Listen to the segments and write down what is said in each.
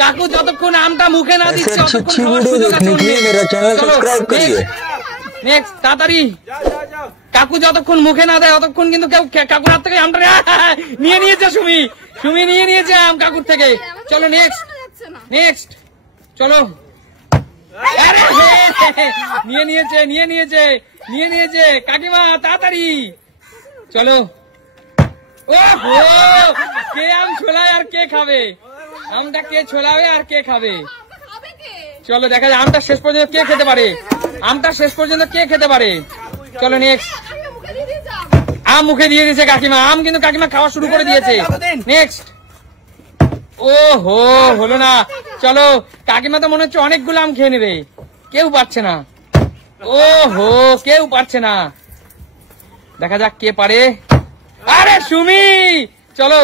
কাকু যতক্ষণ আমটা মুখে না দিচ্ছে নেক্সট তাড়াতাড়ি। কাকু যতক্ষণ মুখে না দেয় ততক্ষণ কিন্তু কেউ কাকুর হাত থেকে আমটা নিয়ে নিয়েছে। সুমি নিয়ে নিয়েছে আম কাকুর থেকে। চলো নেক্সট নেক্সট চলো। নিয়ে নিয়েছে কাকিমা তাড়াতাড়ি চলো। ও হো, কে আম ছোলায় আর কে খাবে? আমটা কে ছোলাবে আর কে খাবে? চলো দেখা যায় আমটা শেষ পর্যন্ত কে খেতে পারে। চলো নেক্সট। আম মুখে দিয়ে দিয়েছে কাকিমা। আম কিন্তু কাকিমা খাওয়া শুরু করে দিয়েছে। নেক্সট। ও হো, হলো না। চলো কাকিমা তো মনে হচ্ছে অনেকগুলো আম খেয়ে নেবে, কেউ পারছে না। ও হো, কেউ পারছে না। দেখা যাক কে পারে। আরে সুমি, চলো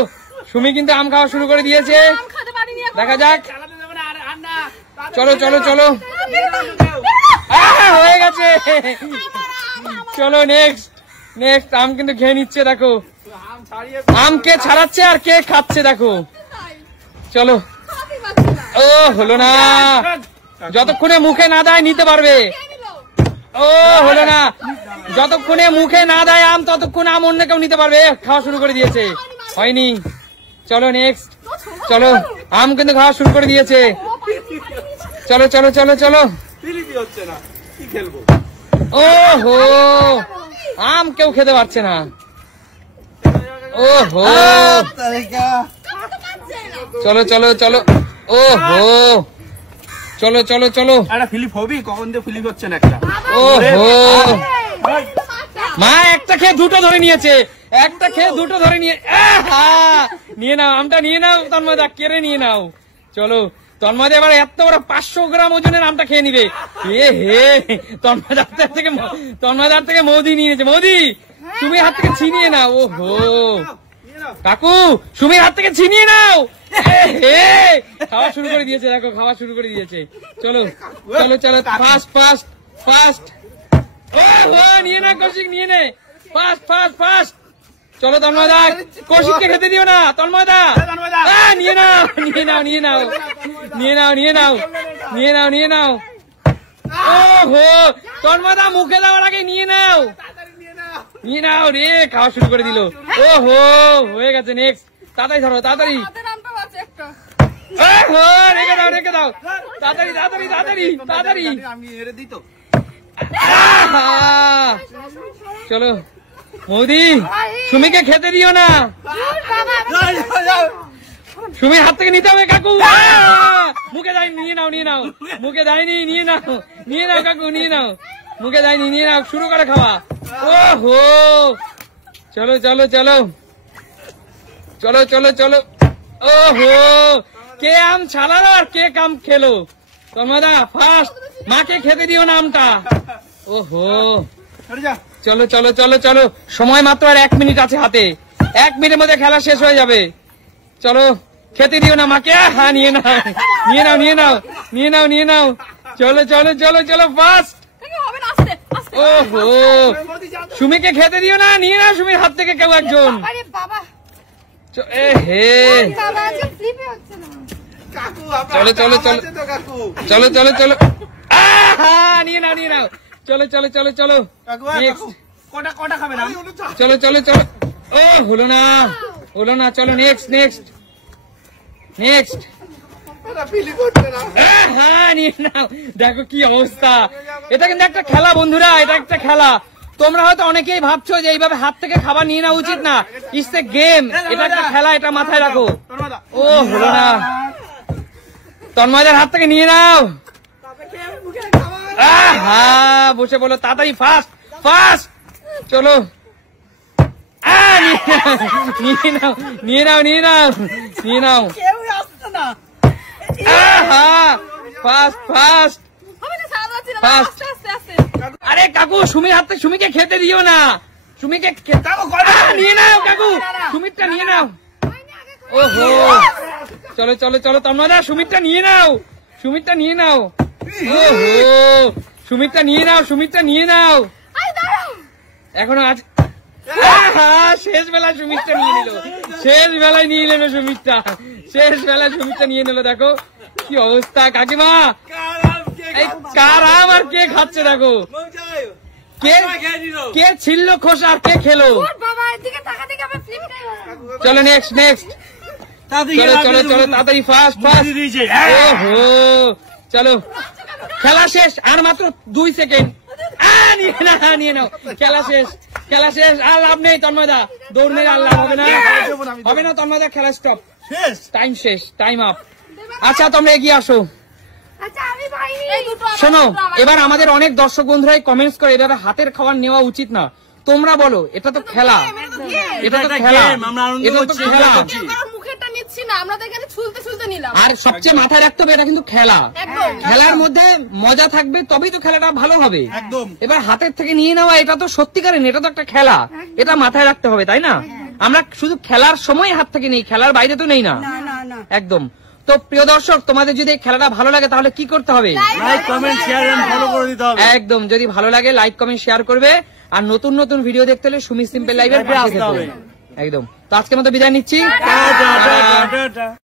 সুমি কিন্তু আম খাওয়া শুরু করে দিয়েছে। দেখা যাক। চলো চলো চলো, হয়ে গেছে। চলো নেক্সট নেক্সট। আম কিন্তু খেয়ে নিচ্ছে দেখো। আম কে ছাড়াচ্ছে আর কে খাচ্ছে দেখো। চলো। ও হলো না, যতক্ষণে মুখে না দেয় নিতে পারবে। ও হলো না, যতক্ষণে মুখে না দেয় আম ততক্ষণ আম অন্য কেউ নিতে পারবে। খাওয়া শুরু করে দিয়েছে, হয়নি। চলো নেক্সট। চলো আম কিন্তু খাওয়া শুরু করে দিয়েছে। চলো চলো চলো চলো। ও হো, আম কেউ খেতে পারছে না। ও হো, চলো চলো চলো। ও হো, চলো চলো চলো। ফিলিপ হবি কখন দিয়ে ফিলিপ হচ্ছে না একটা। ও হো, মা একটা খেয়ে দুটো ধরে নিয়েছে। একটা খেয়ে দুটো ধরে নিয়ে নাও আমটা, নিয়ে নাও তন্ময়দা, কেড়ে নিয়ে নাও। চলো তন্ময়দা এবার এত বড় 500 গ্রাম ওজনের আমটা খেয়ে নিবে। এ হে, তন্ময়দার থেকে মৌদি নিয়েছে। মৌদি তুমি হাত থেকে ছিনিয়ে নাও। ও হো, কাকু সুমির হাত থেকে ছিনিয়ে নাও। খাওয়া শুরু করে দিয়েছে দেখো, খাওয়া শুরু করে দিয়েছে। চলো চলো চলো, ফাস্ট ফাস্ট ফাস্ট। নিয়ে না কৌশিক, নিয়ে নে, ফাস্ট ফাস্ট ফাস্ট। চলো তন্ময়দা, কৌশিককে খেতে দিও না। তন্ময়দা নিয়ে নাও নিয়ে নাও নিয়ে নাও নিয়ে নাও নিয়ে নাও নিয়ে নাও নিয়ে নাও। ও হো, তন্ময়দা মুখে দেওয়ার আগে নিয়ে নাও নিয়ে নাও রে। খাওয়া শুরু করে দিল। ও হো, হয়ে গেছে। নেক্সট। তাড়াতাড়ি ধরো, তাড়াতাড়ি। রেখে দাও রেখে দাও, তাড়াতাড়ি তাড়াতাড়ি তাড়াতাড়ি তাড়াতাড়ি। চলো মৌদি, সুমিকে খেতে দিও না। সুমির হাত থেকে নিতে হবে কাকু। মুখে দেয়নি, নিয়ে নাও নিয়ে নাও। মুখে দেয়নি, নিয়ে নাও নিয়ে নাও কাকু, নিয়ে নাও। মুখে দেয়নি, নিয়ে নাও। শুরু করে খাওয়া। ও হো, চলো চলো চলো চলো চলো চলো। ও হো, কে আম ছাড়ালো আর কে কাম খেলো? তন্ময়দা ফার্স্ট। মাকে খেতে দিও না আমটা। ও হো, চলো চলো চলো চলো। সময় মাত্র আর 1 মিনিট আছে হাতে। 1 মিনিটের মধ্যে খেলা শেষ হয়ে যাবে। চলো খেতে দিও না মাকে। হ্যাঁ নিয়ে নাও নিয়ে নাও নিয়ে নাও নিয়ে নাও নিয়ে নাও। চলো চলো চলো চলো, ফার্স্ট। ও হো, সুমিকে খেতে দিও না, নিয়ে নাও সুমির হাত থেকে কেউ একজন। চলো চলো চলো চলো চলো চলো, নিয়ে নাও নিয়ে নাও। চলো চলো চলো চলো, চলো চলো চলো। ও হলো না হলো না। চলো নেক্সট নেক্সট নেক্সট। হ্যাঁ নিয়ে নাও। দেখো কি অবস্থা। এটা কিন্তু একটা খেলা বন্ধুরা, এটা একটা খেলা। তোমরা হয়তো অনেকেই ভাবছো যে এইভাবে হাত থেকে খাবার নিয়ে নেওয়া উচিত না। ইটস এ গেম, এটা একটা খেলা, এটা মাথায় রাখো। ও হলো না, তন্ময়দার হাত থেকে নিয়ে নাও। বসে বলো তাড়াতাড়ি, ফাস্ট ফাস্ট। চলো নিয়ে নাও নিয়ে নাও নিয়ে নাও নিয়ে নাও। Fast fast fast. আরে কাকু সুমির হাত থেকে সুমিকে খেতে দিও না। সুমিকে নিয়ে নাও কাকু, সুমিরটা নিয়ে নাও। ওহো, চলো চলো চলো তন্ময়দা, সুমিরটা নিয়ে নাও, সুমিরটা নিয়ে নাও। ওহো, সুমিরটা নিয়ে নাও, সুমিরটা নিয়ে নাও। এখনো আজ শেষ বেলায় সুমিরটা নিয়ে নিল, শেষ বেলায় নিয়ে নিল সুমিরটা, শেষ বেলায় সুমিরটা নিয়ে নিল। দেখো কি অবস্থা কাকিমা, এই কার আম আর কে খাচ্ছে দেখো, কে ছিললো খোসা আর কে খেলো। চলো নেক্সট নেক্সট, চলো চলো চলো তাড়াতাড়ি ফাস্ট ফাস্ট। ওহো চলো খেলা শেষ, আর মাত্র 2 সেকেন্ড। নিয়ে নাও, খেলা শেষ, খেলা শেষ, আর লাভ নেই তন্ময়দা, দৌড় মেরে আর লাভ হবে না, হবে না তন্ময়দা, খেলা স্টপ, টাইম শেষ, টাইম আপ। আচ্ছা তোমরা এগিয়ে আসো। শোনো, এবার আমাদের অনেক দর্শক বন্ধুরা কমেন্টস করে এভাবে হাতের খাবার নেওয়া উচিত না। তোমরা বলো, এটা তো খেলা, এটা তো খেলা, এটা তো খেলা, আর সবচেয়ে মাথায় রাখতে হবে এটা কিন্তু খেলা, খেলার মধ্যে মজা থাকবে তবেই তো খেলাটা ভালো হবে। এবার হাতের থেকে নিয়ে নেওয়া এটা তো সত্যিকারের, এটা তো একটা খেলা, এটা মাথায় রাখতে হবে, তাই না? আমরা শুধু খেলার সময় হাত থেকে নেই, খেলার বাইরে তো নেই না, একদম। তো প্রিয় দর্শক, তোমাদের যদি খেলাটা ভালো লাগে তাহলে কি করতে হবে? Like comment share and follow করে দিতে হবে। একদম, যদি ভালো লাগে লাইক কমেন্ট শেয়ার করবে, আর নতুন নতুন ভিডিও দেখতে হলে সুমি সিম্পল লাইভের পাশে থাকবে। একদম। তো আজকের মতো বিদায় নিচ্ছি।